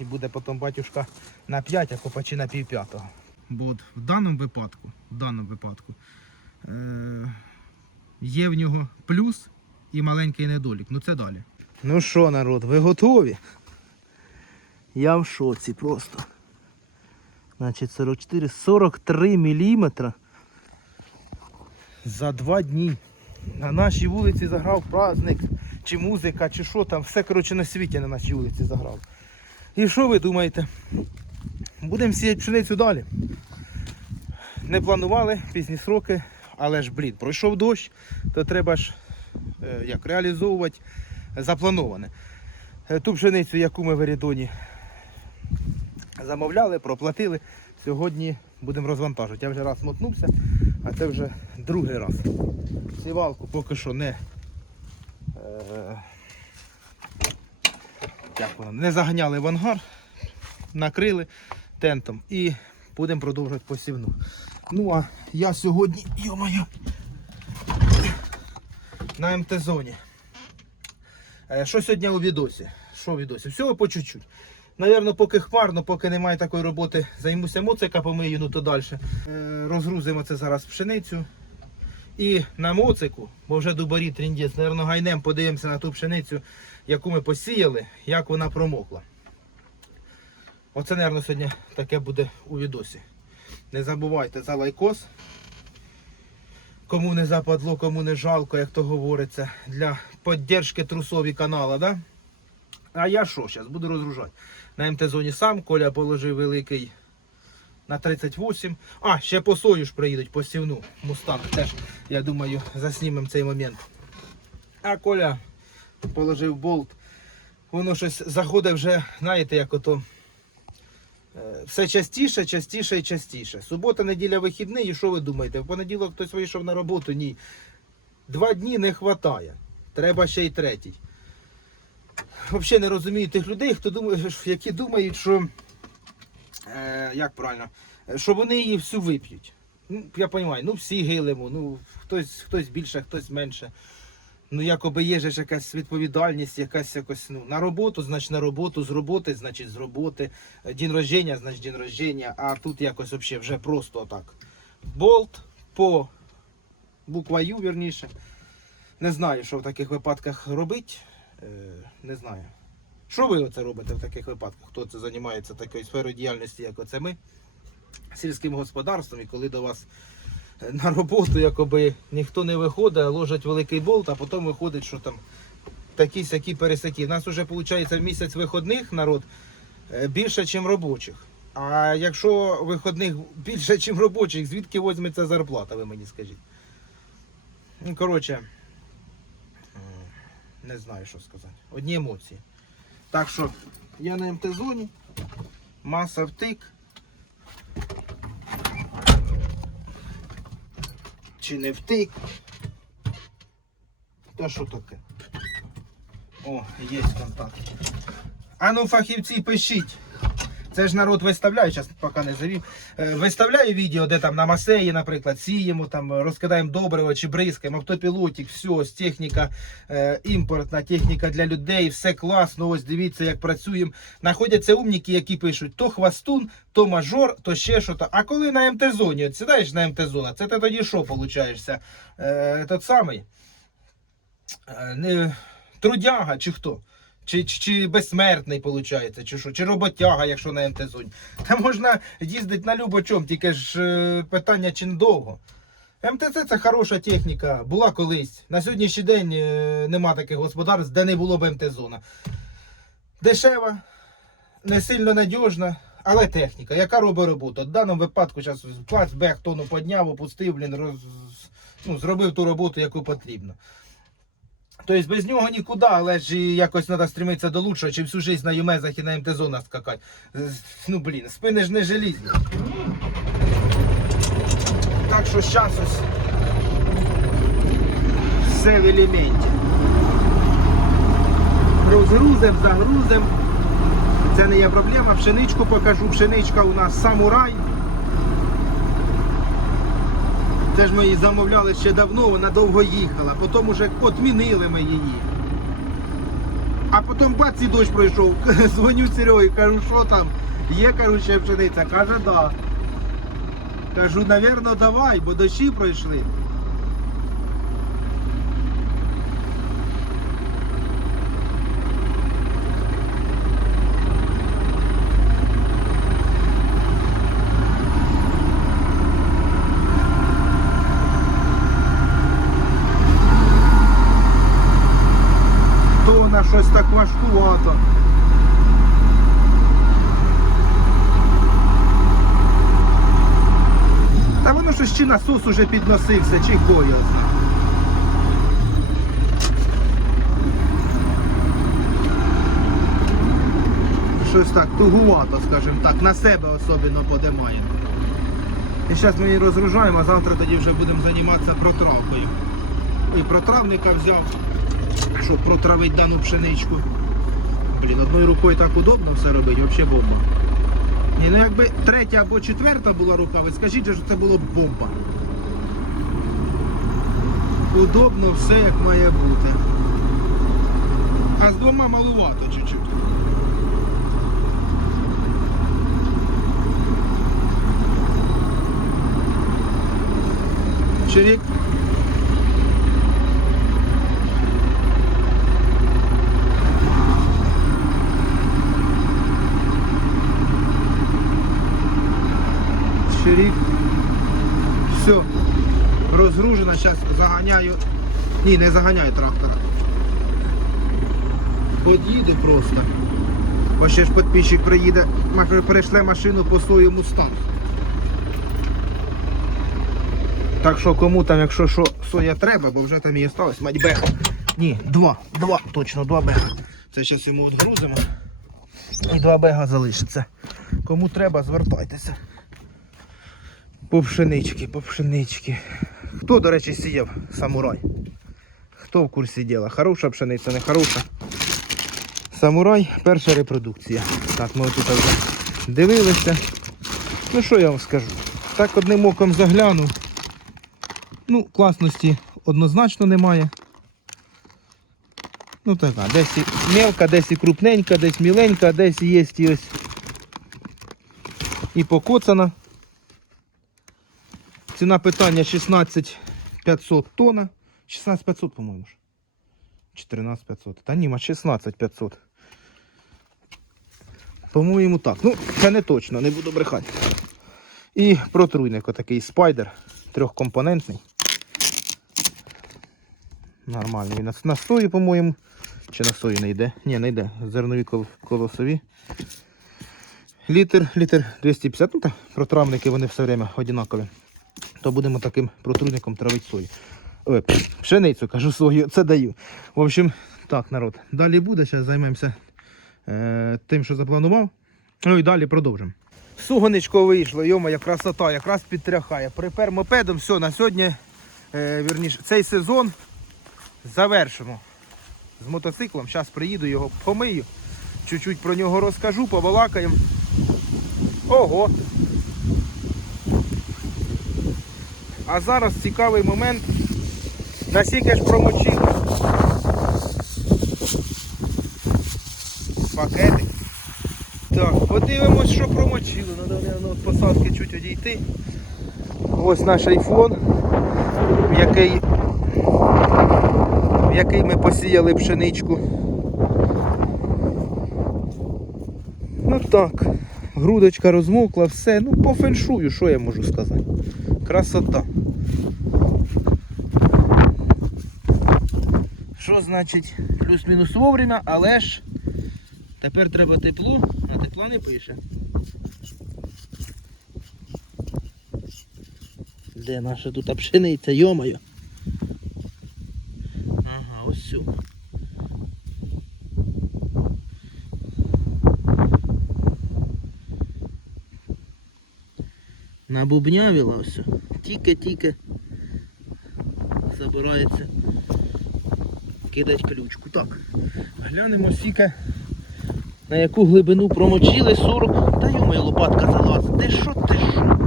і буде потім батюшка на 5, а копачі на пів п'ятого. Бо от в даному випадку, в даному випадку е- є в нього плюс і маленький недолік. Ну це далі. Ну що, народ, ви готові? Я в шоці просто. Значить 44, 43 міліметра за два дні. На нашій вулиці заграв праздник, чи музика, чи що там. Все коротше на світі на нашій вулиці заграв. І що ви думаєте? Будемо сіяти пшеницю далі. Не планували пізні сроки, але ж блін, пройшов дощ, то треба ж е, як реалізовувати заплановане. Е, Ту пшеницю, яку ми в Ерідоні замовляли, проплатили. Сьогодні будемо розвантажувати. Я вже раз мотнувся, а це вже другий раз. Сівалку поки що не, е, як воно, не заганяли в ангар, накрили тентом і будемо продовжувати посівну. Ну а я сьогодні, йо-моє, на МТ-зоні. Е, Що сьогодні у відосі? Що у відосі? Всього по чуть-чуть. Навірно, поки хмарно, поки немає такої роботи, займуся моцика, помию, ну то далі. Е, Розгрузимо це зараз пшеницю. І на моцику, бо вже дубарі тріндець, навірно, гайнем, подивимося на ту пшеницю, яку ми посіяли, як вона промокла. Оце, напевно, сьогодні таке буде у відосі. Не забувайте за лайкос. Кому не западло, кому не жалко, як то говориться, для підтримки трусові канала, да? А я що, зараз буду розгружати. На МТ-зоні сам, Коля положив великий на 38. А, ще по сою ж приїдуть посівну. Мустанг теж, я думаю, заснімемо цей момент. А Коля положив болт. Воно щось заходить вже, знаєте, як ото. е, Все частіше, частіше і частіше. Субота, неділя, вихідний, і що ви думаєте? В понеділок хтось вийшов на роботу? Ні. Два дні не вистачає. Треба ще й третій. Взагалі не розумію тих людей, хто думає, які думають, що е, як правильно, що вони її всю вип'ють. Ну, я розумію, ну всі гилимо, ну хтось, хтось більше, хтось менше. Ну, якоби є ж якась відповідальність, якась якось ну, на роботу, значить на роботу, з роботи, значить з роботи. День рождення, значить день рождення, а тут якось взагалі вже просто так. Болт по буква Ю, вірніше. Не знаю, що в таких випадках робити. Е, не знаю. Що ви оце робите в таких випадках? Хто це займається такою сферою діяльності, як оце ми, сільським господарством, і коли до вас на роботу якоби ніхто не виходить, ложать великий болт, а потім виходить, що там такі сякі пересякі. У нас вже виходить місяць виходних народ е, більше, ніж робочих. А якщо виходних більше, ніж робочих, звідки візьметься зарплата, ви мені скажіть? Ну, коротше, не знаю, що сказати. Одні емоції. Так що я на МТ-зоні, маса втик. Чи не втик? Та що таке? О, є контакт. А ну, фахівці, пишіть. Це ж народ виставляє, зараз поки не завів. Е, Виставляє відео, де там на масеї, наприклад, сіємо, там розкидаємо добриво чи бризкаємо, автопілотик, все, ось техніка е, імпортна, техніка для людей, все класно. Ось дивіться, як працюємо. Знаходяться умніки, які пишуть то хвастун, то мажор, то ще що то. А коли на МТ-зоні, от сідаєш на МТ-зона, це ти тоді що получаєшся? Е, тот самий е, не, трудяга чи хто? Чи, чи, чи безсмертний, виходить, чи що, чи роботяга, якщо на МТ-зоні. Та можна їздити на любо чому, тільки ж е, питання чи недовго. МТЦ це хороша техніка, була колись. На сьогоднішній день е, нема таких господарств, де не було б МТ-зона. Дешева, не сильно надіжна, але техніка, яка робить роботу. В даному випадку зараз плац бег тону підняв, опустив, блін, роз, ну, зробив ту роботу, яку потрібно. Тобто без нього нікуди, але ж якось треба стремитися до лучшого, чи всю життя на юмезах і на МТ-зонах скакати. З- Ну блін, спини ж не желізні. Так що зараз ось все в елементі. Розгрузим, загрузим. Це не є проблема. Пшеничку покажу. Пшеничка у нас самурай. Це ж ми її замовляли ще давно, вона довго їхала. Потім уже відмінили ми її. А потім бац і дощ пройшов. Дзвоню Сереги, кажу, що там? Є, кажу, пшениця. Каже, да. Кажу, навірно, давай, бо дощі пройшли. То на щось так важкувато. Та воно щось чи насос уже підносився, чи знає. Щось так тугувато, скажімо так, на себе особливо подимає. І зараз ми її розгружаємо, а завтра тоді вже будемо займатися протравкою. І протравника взяв, щоб протравити дану пшеничку. Блін, одною рукою так удобно все робити, взагалі бомба. Ні, ну якби третя або четверта була рука, ви скажіть, що це було б бомба. Удобно все як має бути. А з двома малувато чуть-чуть. Чирік. Чирік. Все. Розгружено. Зараз заганяю. Ні, не заганяю трактора. Под'їде просто. Бо ще ж підписчик приїде, перейшле машину по своєму стану. Так що кому там, якщо що соя треба, бо вже там і осталось, мать беха. Ні, два, два, точно, два бега. Це зараз йому відгрузимо. І два бега залишиться. Кому треба, звертайтеся. По пшенички, по пшенички. Хто, до речі, сіяв самурай? Хто в курсі діла? Хороша пшениця, не хороша. Самурай, перша репродукція. Так, ми тут вже дивилися. Ну що я вам скажу? Так одним оком загляну. Ну, класності однозначно немає. Ну така, десь і мелка, десь і крупненька, десь міленька, десь є ось і покоцана. Ціна питання 16 500 тонна. 16 500, по-моєму. ж. 14 500. Та ні, ма 16 500. По-моєму так. Ну, це не точно, не буду брехати. І протруйник отакий спайдер трьохкомпонентний. Нормальний. На, на сої, по-моєму. Чи на сої не йде? Ні, не йде. Зернові кол- колосові. Літр, літр 250. Ну так, протравники вони все время однакові. То будемо таким протруйником травити сою. Ой, пшеницю, кажу сою, це даю. В общем, так, народ. Далі буде, зараз займемося е, тим, що запланував. Ну і далі продовжимо. Сугонечко вийшло, йома, як красота, якраз підтряхає. Припер мопедом, все, на сьогодні, е, вірніше, цей сезон завершимо з мотоциклом. Зараз приїду, його помию, чуть-чуть про нього розкажу, побалакаємо. Ого! А зараз цікавий момент. Наскільки ж промочили. Пакетик. Так, подивимось, що промочили. Надо наверно, від посадки чуть одійти. Ось наш айфон, в який, в який ми посіяли пшеничку. Ну так, грудочка розмокла, все. Ну по феншую, що я можу сказати. Красота. Що значить плюс-мінус вовремя, але ж тепер треба тепло, а тепла не пише. Де наша тут пшениця, йомаю. Ага, ось все. Набубнявіла ось. Тільки-тільки забирається кидать ключку. Так, глянемо скільки на яку глибину промочили 40. Та йомаю, лопатка залазить. Де що ти що?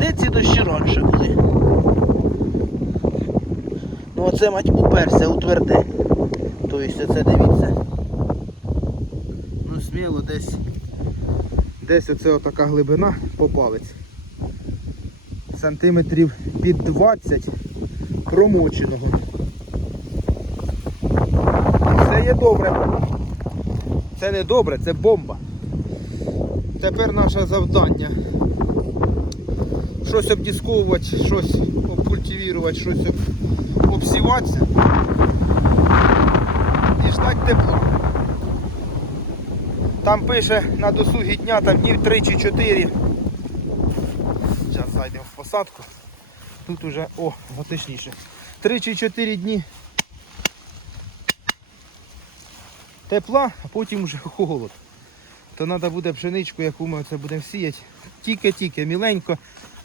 Де ці дощі раніше були? Ну оце мать уперся у тверде. Тобто це дивіться. Ну сміло десь. Десь оце отака глибина по палець. Сантиметрів під 20 промоченого. Це є добре. Це не добре, це бомба. Тепер наше завдання. Щось обдісковувати, щось обкультивувати, щось об- обсіватися і ждати тепла. Там пише на досугі дня там днів 3 чи 4. Зараз зайдемо в посадку. Тут уже, о, готичніше. 3 чи 4 дні тепла, а потім вже холод. То треба буде пшеничку, яку ми це будемо сіяти. Тільки-тільки, міленько,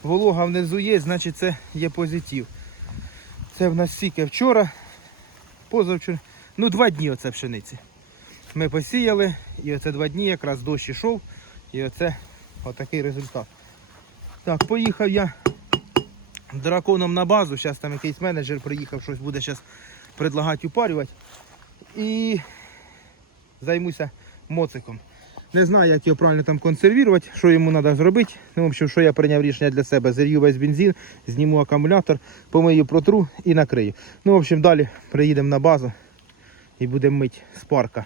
волога внизу є, значить це є позитив. Це в нас сіке вчора, позавчора. Ну, два дні оце пшениці. Ми посіяли, і оце два дні якраз дощ ішов, і оце отакий результат. Так, поїхав я драконом на базу. Зараз там якийсь менеджер приїхав, щось буде зараз предлагати упарювати. І займуся моциком. Не знаю, як його правильно там консервувати, що йому треба зробити. Ну, в общем, що я прийняв рішення для себе. Зір'ю весь бензин, зніму акумулятор, помию протру і накрию. Ну, в общем, далі приїдемо на базу і будемо мити з парка.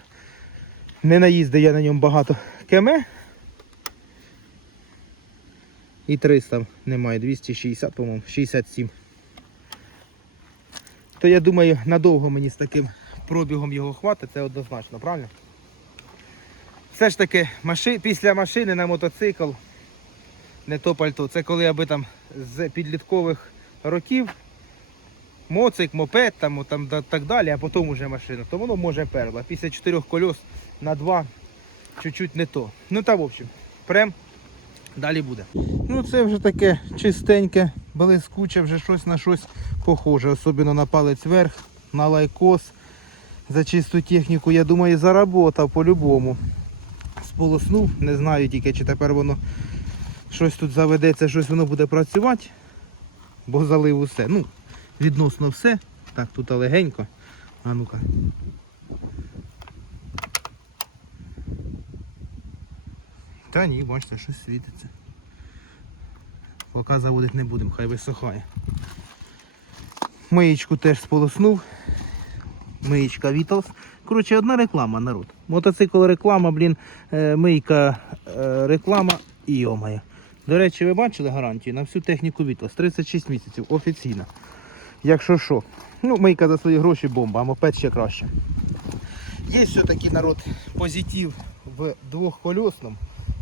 Не наїздив я на ньому багато кеме. І 300 немає, 260, по-моєму, 67. То я думаю, надовго мені з таким пробігом його хватить, це однозначно, правильно? Все ж таки, маши... після машини на мотоцикл, не то пальто, це коли аби там з підліткових років моцик, мопед там, там так далі, а потім уже машина, то воно може перло. Після чотирьох кольос на два чуть-чуть не то. Ну та в общем, прям далі буде. Ну це вже таке чистеньке, блискуче, вже щось на щось похоже, особливо на палець вверх, на лайкос. За чисту техніку, я думаю, заработав по-любому. Сполоснув, не знаю тільки, чи тепер воно щось тут заведеться, щось воно буде працювати, бо залив усе. Ну, відносно все. Так, тут легенько. А ну-ка. Та ні, бачите, щось світиться. Поки заводити не будемо, хай висохає. Миєчку теж сполоснув. Миєчка Віталс. Коротше, одна реклама, народ. Мотоцикл реклама, блін, е, мийка е, реклама і йомає. До речі, ви бачили гарантію на всю техніку Віталс. 36 місяців офіційно. Якщо що. Ну, мийка за свої гроші бомба, а мопед ще краще. Є все-таки народ позитив в двохкольосному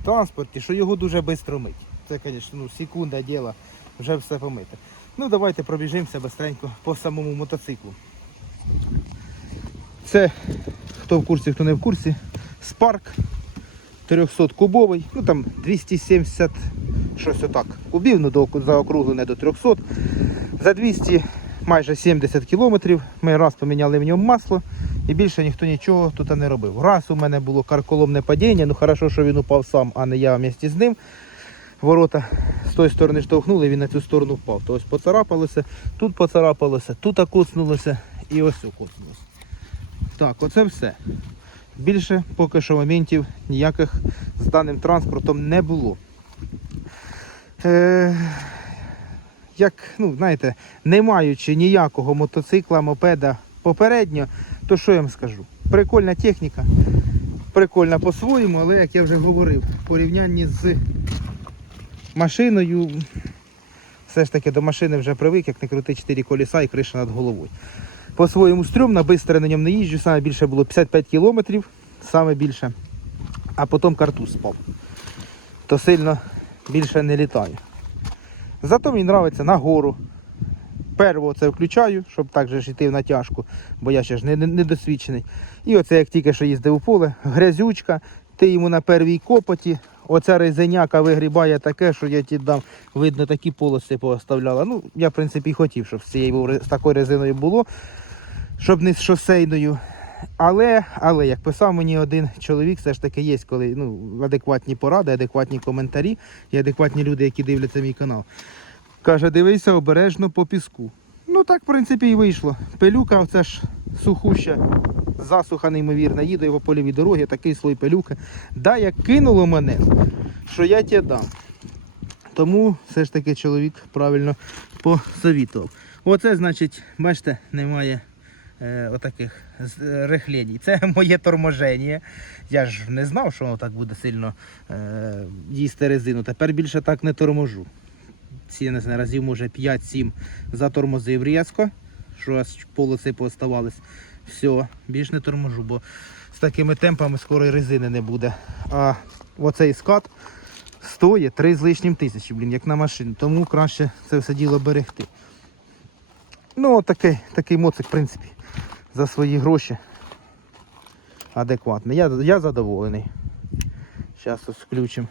транспорті, що його дуже швидко мить. Це, звісно, ну, секунда діла, вже все помите. Ну, давайте пробіжимося быстренько по самому мотоциклу. Це, хто в курсі, хто не в курсі, Spark 300 кубовий, ну там 270 щось отак кубів, ну заокруглене до 300. За 200 майже 70 кілометрів ми раз поміняли в ньому масло і більше ніхто нічого тут не робив. Раз у мене було карколомне падіння, ну хорошо, що він упав сам, а не я вместе з ним. Ворота з тої сторони штовхнули, він на цю сторону впав. То ось поцарапалося, тут поцарапалося, тут окоснулося і ось окоснулося. Так, оце все. Більше поки що моментів ніяких з даним транспортом не було. Е, як, ну, знаєте, не маючи ніякого мотоцикла, мопеда попередньо, то що я вам скажу? Прикольна техніка, прикольна по-своєму, але як я вже говорив, в порівнянні з машиною, все ж таки до машини вже привик, як не крути 4 коліса і криша над головою. По-своєму стрьомно, швидко на ньому не їжджу, саме більше було 55 кілометрів, саме більше. А потім картуз спав. То сильно більше не літаю. Зато мені подобається на гору. Первого це включаю, щоб так же йти в натяжку, бо я ще ж не, не, не досвідчений. І оце як тільки що їздив у поле, грязючка, ти йому на первій копоті, оця резиняка вигрібає таке, що я ті дам, видно, такі полоси пооставляла. Ну, я в принципі і хотів, щоб з цією з такою резиною було, щоб не з шосейною. Але, але, як писав мені один чоловік, все ж таки є, коли ну, адекватні поради, адекватні коментарі і адекватні люди, які дивляться мій канал. Каже, дивися обережно по піску. Ну так, в принципі, і вийшло. Пилюка, оце ж сухуща, засуха неймовірна, їду я по польовій дорогі, такий слой пилюки. Да, як кинуло мене, що я тебе дам. Тому все ж таки чоловік правильно посовітував. Оце, значить, бачите, немає отаких з- е. Це моє торможення. Я ж не знав, що воно так буде сильно е, їсти резину. Тепер більше так не торможу. Ці не знаю, разів, може 5-7 затормозив різко, що аж полоси пооставались. Все, більш не торможу, бо з такими темпами скоро і резини не буде. А оцей скат стоїть 3 з лишнім тисячі, блін, як на машину. Тому краще це все діло берегти. Ну, такий, такий моцик, в принципі, за свої гроші адекватний. Я, я задоволений. Зараз ось включимо.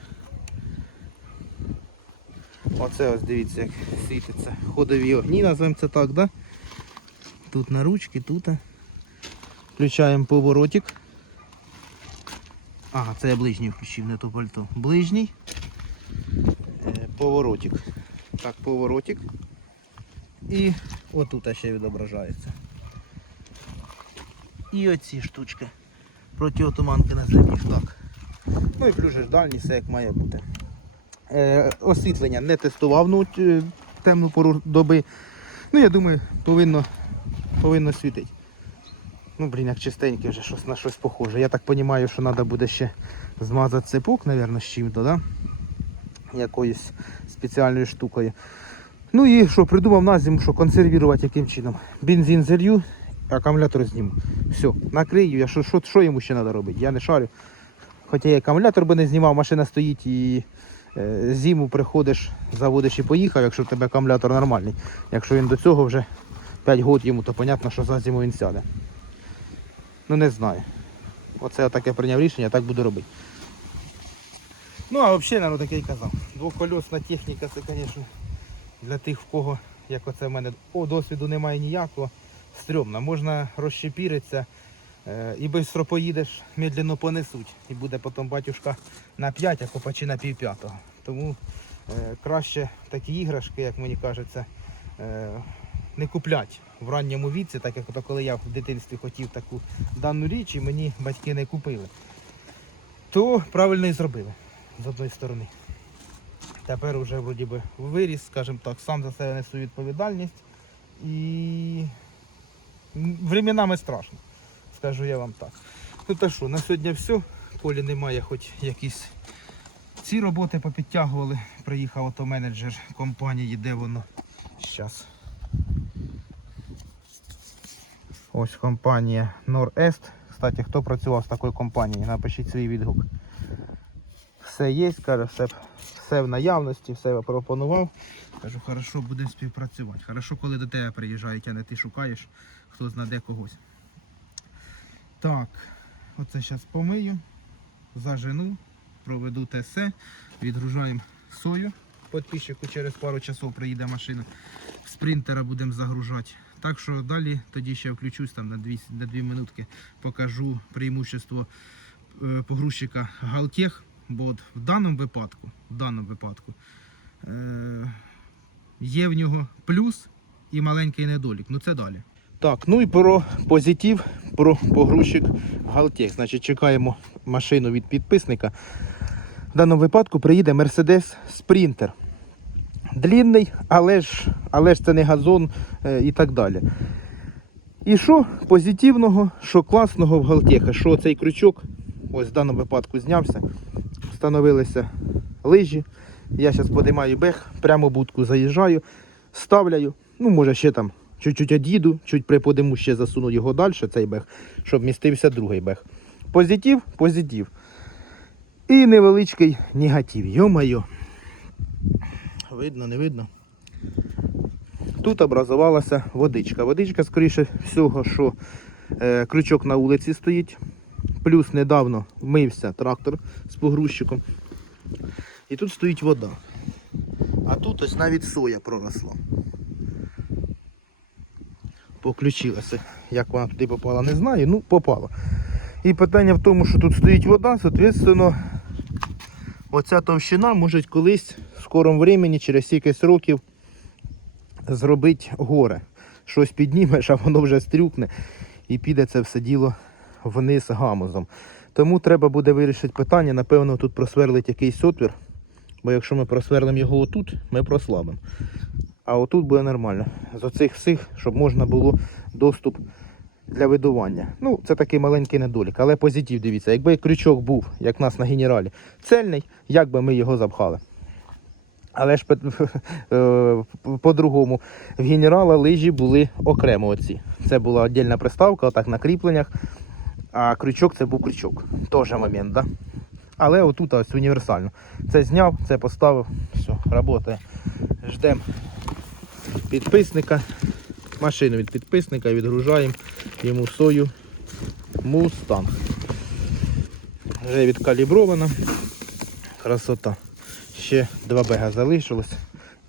Оце ось дивіться, як світиться. Ходові огні, назвемо це так, да? Тут на ручки, тут. Включаємо поворотик. Ага, це я ближній включив, не то пальто. Ближній. Е, поворотик. Так, поворотик. І отут ще відображається. І оці штучки. Протиотуманки на землі. Так. Ну і ж дальній, все як має бути. Е, освітлення не тестував ну, темну пору доби. Ну, я думаю, повинно, повинно світити. Ну, блін, як чистеньке вже щось на щось похоже. Я так розумію, що треба буде ще змазати цепок, мабуть, з чим-то, да? якоюсь спеціальною штукою. Ну і що, придумав на зиму, що консервувати яким чином. Бензин залью, акумулятор зніму. Все, накрию, я що, йому ще треба робити? Я не шарю. Хоча я акумулятор би не знімав, машина стоїть і е, зиму приходиш, заводиш і поїхав, якщо в тебе акумулятор нормальний. Якщо він до цього вже 5 років йому, то зрозуміло, що за зиму він сяде. Ну не знаю. Оце я таке прийняв рішення, так буду робити. Ну а взагалі, наверное, таке й казав. Двохкольосна техніка, це, звісно, для тих, в кого, як оце в мене, о, досвіду немає ніякого, стрьомно. Можна розщепіритися е, і швидко поїдеш, медленно понесуть. І буде потім батюшка на 5, а копачі на пів п'ятого. Тому е, краще такі іграшки, як мені кажеться, е, не куплять в ранньому віці, так як коли я в дитинстві хотів таку дану річ і мені батьки не купили. То правильно і зробили з одної сторони. Тепер вже вроді би виріс, скажімо так, сам за себе несу відповідальність і временами страшно, скажу я вам так. Ну та що, на сьогодні все. Полі немає, хоч якісь ці роботи попідтягували. Приїхав ото менеджер компанії, де воно зараз. Ось компанія Nord-Est. Кстати, хто працював з такою компанією, напишіть свій відгук. Все є, каже, все, все в наявності, все пропонував. Кажу, хорошо, будемо співпрацювати. Хорошо, коли до тебе приїжджають, а не ти шукаєш, хто знаде когось. Так, оце зараз помию, зажену, проведу те відгружаємо сою. Подписчику через пару часов приїде машина. Спринтера будемо загружати. Так що далі тоді ще включусь там на 2, на 2 минутки, покажу преимущество е, погрузчика Галтех. Бо от в даному випадку, в даному випадку е, є в нього плюс і маленький недолік. Ну це далі. Так, ну і про позитив, про погрузчик Галтех. Значить, чекаємо машину від підписника. В даному випадку приїде Mercedes Sprinter. Длінний, але ж, але ж це не газон е, і так далі. І що позитивного, що класного в Галтеха, що цей крючок, ось в даному випадку знявся, встановилися лижі. Я зараз подимаю бех, прямо в будку заїжджаю, ставляю. Ну, може, ще там чуть-чуть од'їду, чуть приподиму, ще засуну його далі, цей бех, щоб містився другий бех. Позитив, позитив. І невеличкий негатив. Йо-майо. Видно, не видно. Тут образувалася водичка. Водичка, скоріше всього, що е, крючок на вулиці стоїть. Плюс недавно мився трактор з погрузчиком. І тут стоїть вода. А тут ось навіть соя проросла. Поключилася. Як вона туди попала, не знаю, ну попала. І питання в тому, що тут стоїть вода, соответственно, оця товщина може колись в скорому времені, через якісь років, зробити горе. Щось піднімеш, а воно вже стрюкне і піде це все діло вниз гамузом. Тому треба буде вирішити питання, напевно, тут просверлить якийсь отвір. Бо якщо ми просверлимо його отут, ми прослабимо. А отут буде нормально. З оцих всіх, щоб можна було доступ для видування. Ну, це такий маленький недолік, але позитив, дивіться, якби крючок був, як в нас на генералі, цельний, як би ми його запхали. Але ж е, по-другому, в генерала лижі були окремо оці. Це була віддільна приставка, отак на кріпленнях, а крючок це був крючок. Теж момент, да? Але отут ось універсально. Це зняв, це поставив, все, працює. Ждемо підписника, машину від підписника, відгружаємо йому сою Мустанг. Вже відкалібрована. Красота. Ще два бега залишилось.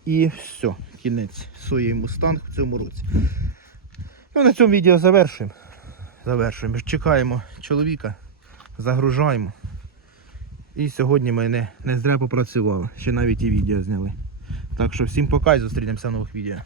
І все, кінець сої Мустанг в цьому році. Ну, на цьому відео завершуємо. Завершуємо. Чекаємо чоловіка, загружаємо. І сьогодні ми не, не зря попрацювали. Ще навіть і відео зняли. Так що всім пока і зустрінемося в нових відео.